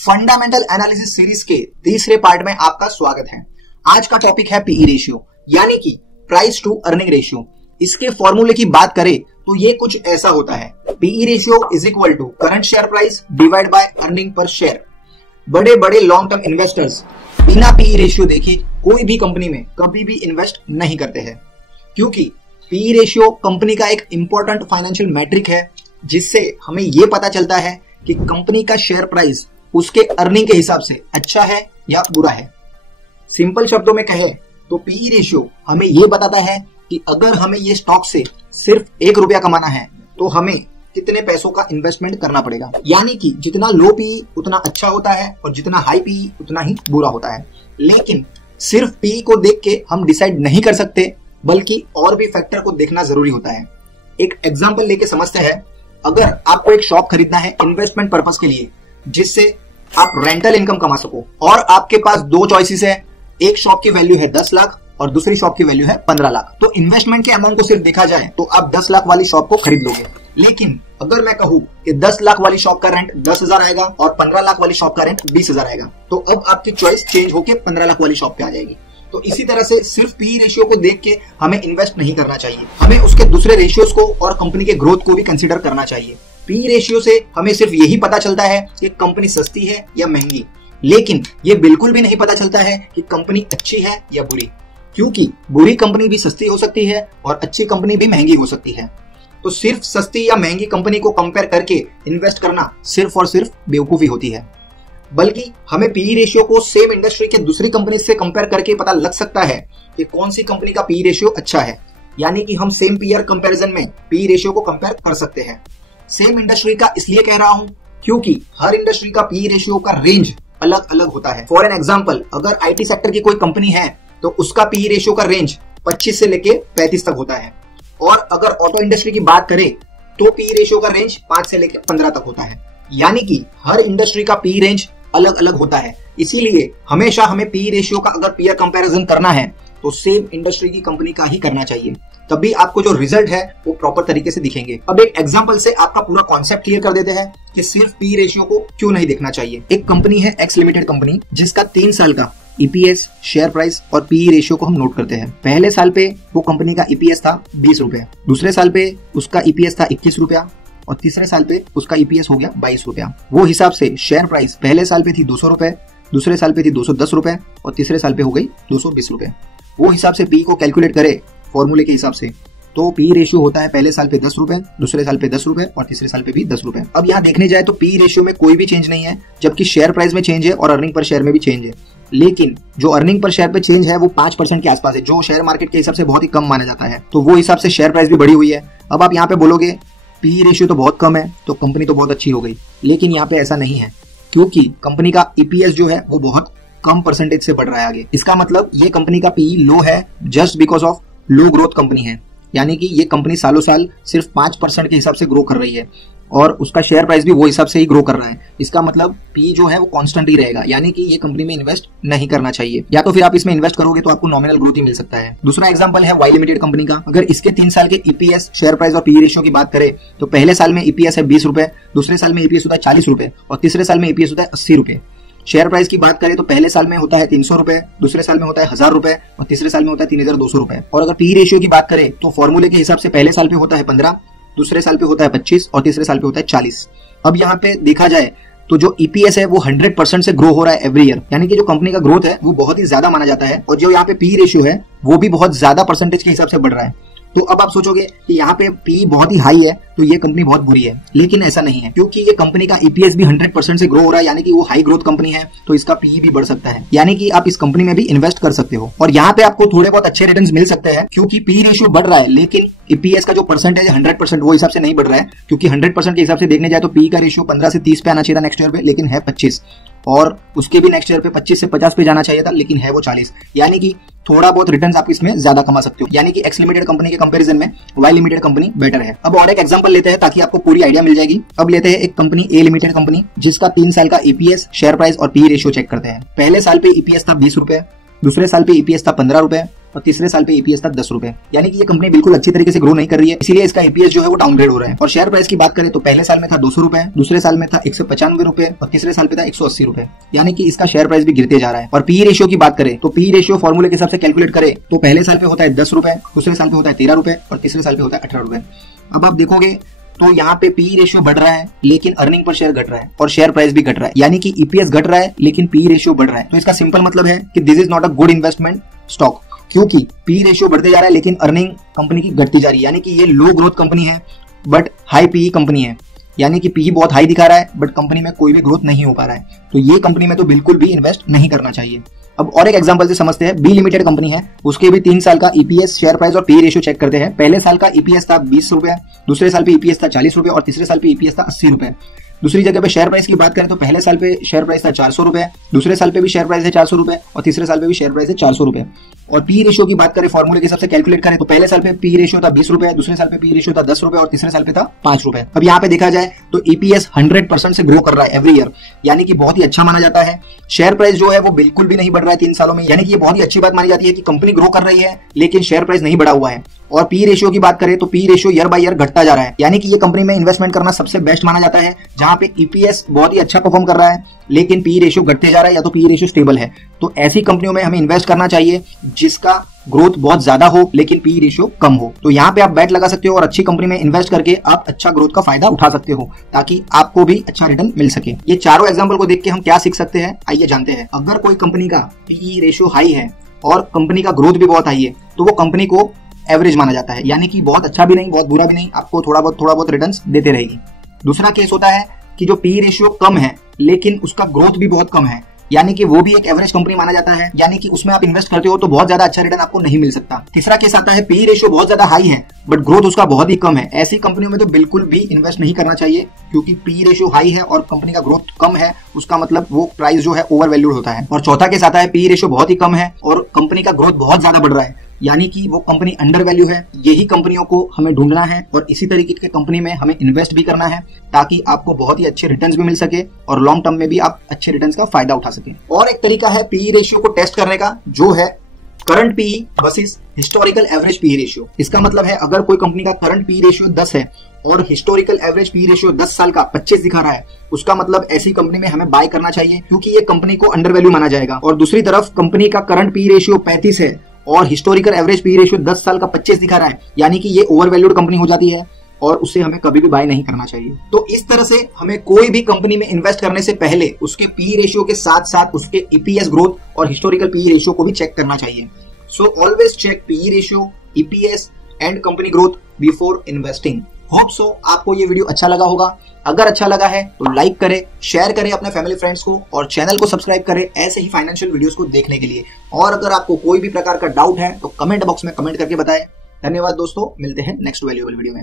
Fundamental analysis series के तीसरे part में आपका स्वागत है। आज का टॉपिक है पीई रेशियो यानी कि प्राइस टू अर्निंग रेशियो। इसके फॉर्मूले की बात करें तो ये कुछ ऐसा होता है, PE ratio is equal to current share price divide by earning per share. बड़े बड़े लॉन्ग टर्म इन्वेस्टर्स बिना पीई रेशियो देखे कोई भी कंपनी में कभी भी इन्वेस्ट नहीं करते हैं, क्योंकि पीई रेशियो कंपनी का एक इंपॉर्टेंट फाइनेंशियल मैट्रिक है जिससे हमें यह पता चलता है कि कंपनी का शेयर प्राइस उसके अर्निंग के हिसाब से अच्छा है या बुरा है। सिंपल शब्दों में कहे तो पीई रेशियो हमें यह बताता है कि अगर हमें ये स्टॉक से सिर्फ 1 रुपया कमाना है तो हमें कितने पैसों का इन्वेस्टमेंट करना पड़ेगा। यानी कि जितना लो पीई उतना अच्छा होता है और जितना हाई पीई उतना ही बुरा होता है। लेकिन सिर्फ पीई को देख के हम डिसाइड नहीं कर सकते, बल्कि और भी फैक्टर को देखना जरूरी होता है। एक एग्जांपल लेके समझते हैं। अगर आपको एक शॉप खरीदना है इन्वेस्टमेंट पर्पस के लिए जिससे आप रेंटल इनकम कमा सको, और आपके पास दो चॉइसेस है, एक शॉप की वैल्यू है 10 लाख और दूसरी शॉप की वैल्यू है 15 लाख, तो इन्वेस्टमेंट के अमाउंट को सिर्फ देखा जाए तो आप 10 लाख वाली शॉप को खरीद लोगे। लेकिन अगर मैं कहूं कि 10 लाख वाली शॉप का रेंट 10,000 आएगा और 15 लाख वाली शॉप का रेंट 20,000 आएगा, तो अब आपकी चॉइस चेंज होकर 15 लाख वाली शॉप पे आ जाएगी। तो इसी तरह से सिर्फ पीई रेशियो को देख के हमें इन्वेस्ट नहीं करना चाहिए, हमें उसके दूसरे रेशियोज को और कंपनी के ग्रोथ को भी कंसीडर करना चाहिए। पीई रेशियो से हमें सिर्फ यही पता चलता है कि कंपनी सस्ती है या महंगी, लेकिन ये बिल्कुल भी नहीं पता चलता है कि कंपनी अच्छी है या बुरी, क्योंकि बुरी कंपनी भी सस्ती हो सकती है और अच्छी कंपनी भी महंगी हो सकती है। तो सिर्फ सस्ती या महंगी कंपनी को कंपेयर करके इन्वेस्ट करना सिर्फ और सिर्फ बेवकूफी होती है। बल्कि हमें पीई रेशियो को सेम इंडस्ट्री के दूसरी कंपनी से कंपेयर करके पता लग सकता है कि कौन सी कंपनी का पीई रेशियो अच्छा है। यानी कि हम सेम पीयर कंपैरिजन में पीई रेशियो को कंपेयर कर सकते हैं। सेम इंडस्ट्री का इसलिए कह रहा हूं क्योंकि हर इंडस्ट्री का पीई रेशियो का रेंज अलग अलग होता है। फॉर एन एग्जांपल, अगर आईटी सेक्टर की कोई कंपनी है तो उसका पीई रेशियो का रेंज 25 से लेके 35 तक होता है, और अगर ऑटो इंडस्ट्री की बात करें तो पीई रेशियो का रेंज 5 से लेकर 15 तक होता है। यानी कि हर इंडस्ट्री का पीई रेंज अलग अलग होता है। इसीलिए हमेशा हमें पीई रेशियो का अगर पीयर कंपैरिजन करना है तो सेम इंडस्ट्री की कंपनी का ही करना चाहिए, तभी आपको जो रिजल्ट है वो प्रॉपर तरीके से दिखेंगे। अब एक एग्जांपल से आपका पूरा कॉन्सेप्ट क्लियर कर देते हैं कि सिर्फ पीई रेशियो को क्यों नहीं देखना चाहिए। एक कंपनी है एक्स लिमिटेड कंपनी, जिसका 3 साल का ईपीएस, शेयर प्राइस और पीई रेशियो को हम नोट करते हैं। पहले साल पे वो कंपनी का ईपीएस था 20 रुपए, दूसरे साल पे उसका ईपीएस था 21 रुपया और तीसरे साल पे उसका ईपीएस हो गया 22 रुपया। वो हिसाब से शेयर प्राइस पहले साल पे थी 200 रुपए, दूसरे साल पे थी 210 रुपए और तीसरे साल पे हो गई 220 रुपए। वो हिसाब से पी को कैलकुलेट करे फॉर्मूले के हिसाब से तो पी रेशियो होता है पहले साल पे 10 रुपए, दूसरे साल पे 10 रुपए और तीसरे साल पे भी 10 रुपए। अब यहाँ देखने जाए तो पी रेशियो में कोई भी चेंज नहीं है, जबकि शेयर प्राइस में चेंज है और अर्निंग पर शेयर में भी चेंज है। लेकिन जो अर्निंग पर शेयर पे चेंज है वो 5% के आसपास है, जो शेयर मार्केट के हिसाब से बहुत ही कम माना जाता है। तो वो हिसाब से शेयर प्राइस भी बढ़ी हुई है। अब आप यहाँ पे बोलोगे पी रेशियो तो बहुत कम है तो कंपनी तो बहुत अच्छी हो गई, लेकिन यहाँ पे ऐसा नहीं है, क्योंकि कंपनी का ईपीएस जो है वो बहुत कम परसेंटेज से बढ़ रहा है आगे। इसका मतलब ये कंपनी का पीई लो है just because of low growth company है। यानी कि ये कंपनी सालों साल सिर्फ 5% के हिसाब से ग्रो कर रही है और उसका शेयर प्राइस भी वो हिसाब से ही ग्रो कर रहा है। इसका मतलब पी जो है वो कांस्टेंट ही रहेगा, यानी कि ये कंपनी में इन्वेस्ट नहीं करना चाहिए, या तो फिर आप इसमें इन्वेस्ट करोगे तो आपको नॉमिनल ग्रोथ ही मिल सकता है। दूसरा एग्जांपल है वाई लिमिटेड कंपनी का। अगर इसके 3 साल के ईपीएस, शेयर प्राइस और पी रेशियो की बात करें तो पहले साल में ईपीएस है 20 रुपए, दूसरे साल में ईपीएस होता है 40 रुपए और तीसरे साल में ईपीएस होता है 80 रुपए। शेयर प्राइस की बात करें तो पहले साल में होता है 300 रुपए, दूसरे साल में होता है 1000 रुपए और तीसरे साल में होता है 3200 रुपए। और अगर पी रेशियो की बात करें तो फॉर्मूले के हिसाब से पहले साल पे होता है 15, दूसरे साल पे होता है 25 और तीसरे साल पे होता है 40। अब यहाँ पे देखा जाए तो जो ईपीएस है वो 100% से ग्रो हो रहा है एवरी ईयर, यानी कि जो कंपनी का ग्रोथ है वो बहुत ही ज्यादा माना जाता है, और जो यहाँ पे पी रेशियो है वो भी बहुत ज्यादा परसेंटेज के हिसाब से बढ़ रहा है। तो अब आप सोचोगे कि यहाँ पे पी बहुत ही हाई है तो ये कंपनी बहुत बुरी है, लेकिन ऐसा नहीं है, क्योंकि ये कंपनी का ईपीएस भी 100% से ग्रो हो रहा है, यानी कि वो हाई ग्रोथ कंपनी है तो इसका पी भी बढ़ सकता है। यानी कि आप इस कंपनी में भी इन्वेस्ट कर सकते हो और यहाँ पे आपको थोड़े बहुत अच्छे रिटर्न्स मिल सकते हैं, क्योंकि पी रेशियो बढ़ रहा है लेकिन ईपीएस का जो परसेंटेज है 100% वो हिसाब से नहीं बढ़ रहा है। क्योंकि 100% के हिसाब से देखने जाए तो पी का रेशियो 15 से 30 पे आना चाहिए था नेक्स्ट ईयर पे, लेकिन है 25, और उसके भी नेक्स्ट ईयर पे 25 से 50 पे जाना चाहिए था, लेकिन है वो 40। यानी कि थोड़ा बहुत रिटर्न्स आप इसमें ज्यादा कमा सकते हो। यानी कि एक्स लिमिटेड कंपनी के कंपैरिजन में वाई लिमिटेड कंपनी बेटर है। अब और एक एग्जांपल लेते हैं ताकि आपको पूरी आइडिया मिल जाएगी। अब लेते हैं एक कंपनी ए लिमिटेड कंपनी, जिसका 3 साल का ईपीएस, शेयर प्राइस और पी रेशियो चेक करते हैं। पहले साल पे ईपीएस था 20 रुपए, दूसरे साल पे ईपीएस था 15 रुपए और तीसरे साल पे ईपीएस था 10 रुपए। यानी कि ये कंपनी बिल्कुल अच्छी तरीके से ग्रो नहीं कर रही है, इसीलिए इसका ईपीएस जो है वो डाउनग्रेड हो रहा है। और शेयर प्राइस की बात करें तो पहले साल में था 200 रुपए, दूसरे साल में था 195 रुपए और तीसरे साल पे था 180 रुपए। यानी कि इसका शेयर प्राइस भी गिरते जा रहा है। और पीई रेशियो की बात करें तो पीई रेशियो फॉर्मूले के हिसाब से कैलकुलेट करें तो पहले साल पे होता है 10 रुपए, दूसरे साल पे होता है 13 रुपए और तीसरे साल पे होता है 18 रुपए। अब आप देखोगे तो यहाँ पे पीई रेशियो बढ़ रहा है लेकिन अर्निंग पर शेयर घट रहा है और शेयर प्राइस भी घट रहा है। यानी कि ईपीएस घट रहा है लेकिन पीई रेशियो बढ़ रहा है। तो इसका सिंपल मतलब है कि this is not a good investment stock, क्योंकि पीई रेशियो बढ़ते जा रहा है लेकिन अर्निंग कंपनी की घटती जा रही है। यानी कि ये लो ग्रोथ कंपनी है बट हाई पीई कंपनी है। यानी कि पीई बहुत हाई दिखा रहा है बट कंपनी में कोई भी ग्रोथ नहीं हो पा रहा है। तो ये कंपनी में तो बिल्कुल भी इन्वेस्ट नहीं करना चाहिए। अब और एक एग्जांपल से समझते हैं। बी लिमिटेड कंपनी है, उसके भी 3 साल का ईपीएस, शेयर प्राइस और पीई रेशियो चेक करते हैं। पहले साल का ईपीएस था 20 रुपए, दूसरे साल पे ईपीएस था 40 रुपए और तीसरे साल पे ईपीएस था 80 रुपए। दूसरी जगह पे शेयर प्राइस की बात करें तो पहले साल पे शेयर प्राइस था 400 रुपए, दूसरे साल पे भी शेयर प्राइस है 400 रुपए और तीसरे साल पे भी शेयर प्राइस है 400 रुपए। और पी रेशियो की बात करें फॉर्मूले के हिसाब से कैलकुलेट करें तो पहले साल पे पी रेशियो था 20 रुपए, दूसरे साल पे पी रेशियो था 10 रुपए और तीसरे साल पे था 5 रुपए। अब यहाँ पे देखा जाए तो ईपीएस 100% से ग्रो कर रहा है एवरी ईयर, यानी कि बहुत ही अच्छा माना जाता है। शेयर प्राइस जो है वो बिल्कुल भी नहीं बढ़ रहा है 3 सालों में, यानी कि ये बहुत ही अच्छी बात मानी जाती है कि कंपनी ग्रो कर रही है लेकिन शेयर प्राइस नहीं बढ़ा हुआ है। और पी रेशियो की बात करें तो P ratio year by year घटता जा रहा है, यानी कि ये कंपनी में इन्वेस्टमेंट करना सबसे बेस्ट माना जाता है जहां पे ईपीएस बहुत ही अच्छा परफॉर्म कर रहा है लेकिन पी रेशियो घटते जा रहा है या तो पी रेशियो स्टेबल है। तो ऐसी कंपनियों में हमें इन्वेस्ट करना चाहिए जिसका ग्रोथ बहुत ज्यादा हो लेकिन पी रेशियो कम हो। तो यहाँ पे आप बैट लगा सकते हो और अच्छी कंपनी में इन्वेस्ट करके आप अच्छा ग्रोथ का फायदा उठा सकते हो ताकि आपको भी अच्छा रिटर्न मिल सके। ये चारों एग्जांपल को देख के हम क्या सीख सकते हैं, आइए जानते हैं। अगर कोई कंपनी का पी रेशियो हाई है और कंपनी का ग्रोथ भी बहुत हाई है तो वो कंपनी को एवरेज माना जाता है, यानी कि बहुत अच्छा भी नहीं बहुत बुरा भी नहीं, आपको थोड़ा बहुत रिटर्न्स देते रहेगी। दूसरा केस होता है कि जो पी रेशियो कम है लेकिन उसका ग्रोथ भी बहुत कम है, यानी कि वो भी एक एवरेज कंपनी माना जाता है, यानी कि उसमें आप इन्वेस्ट करते हो तो बहुत ज्यादा अच्छा रिटर्न आपको नहीं मिल सकता। तीसरा केस आता है पी रेशियो बहुत ज्यादा हाई है बट ग्रोथ उसका बहुत ही कम है। ऐसी कंपनियों में तो बिल्कुल भी इन्वेस्ट नहीं करना चाहिए क्योंकि पी रेशियो हाई है और कंपनी का ग्रोथ कम है, उसका मतलब वो प्राइस जो है ओवर वैल्यूड होता है। और चौथा केस आता है पी रेशियो बहुत ही कम है और कंपनी का ग्रोथ बहुत ज्यादा बढ़ रहा है, यानी कि वो कंपनी अंडर वैल्यू है। यही कंपनियों को हमें ढूंढना है और इसी तरीके की कंपनी में हमें इन्वेस्ट भी करना है ताकि आपको बहुत ही अच्छे रिटर्न्स भी मिल सके और लॉन्ग टर्म में भी आप अच्छे रिटर्न्स का फायदा उठा सके। और एक तरीका है पीई रेशियो को टेस्ट करने का जो है current PE versus historical average PE ratio. इसका मतलब है अगर कोई कंपनी का करंट पीई रेशियो 10 है और हिस्टोरिकल एवरेज पीई रेशियो 10 साल का 25 दिखा रहा है, उसका मतलब ऐसी कंपनी में हमें बाय करना चाहिए क्योंकि ये कंपनी को अंडर वैल्यू माना जाएगा। और दूसरी तरफ कंपनी का करंट पीई रेशियो 35 है और हिस्टोरिकल एवरेज पी रेशियो 10 साल का 25 दिखा रहा है, यानी कि ये ओवर वैल्यूड कंपनी हो जाती है और उससे हमें कभी भी बाय नहीं करना चाहिए। तो इस तरह से हमें कोई भी कंपनी में इन्वेस्ट करने से पहले उसके पी रेशियो के साथ साथ उसके ईपीएस ग्रोथ और हिस्टोरिकल पी रेशियो को भी चेक करना चाहिए। So always check P ratio, EPS and company growth before investing. Hope so आपको ये वीडियो अच्छा लगा होगा। अगर अच्छा लगा है तो लाइक करें, शेयर करें अपने फैमिली फ्रेंड्स को और चैनल को सब्सक्राइब करें ऐसे ही फाइनेंशियल वीडियोस को देखने के लिए। और अगर आपको कोई भी प्रकार का डाउट है तो कमेंट बॉक्स में कमेंट करके बताएं। धन्यवाद दोस्तों, मिलते हैं नेक्स्ट वैल्यूएबल वीडियो में।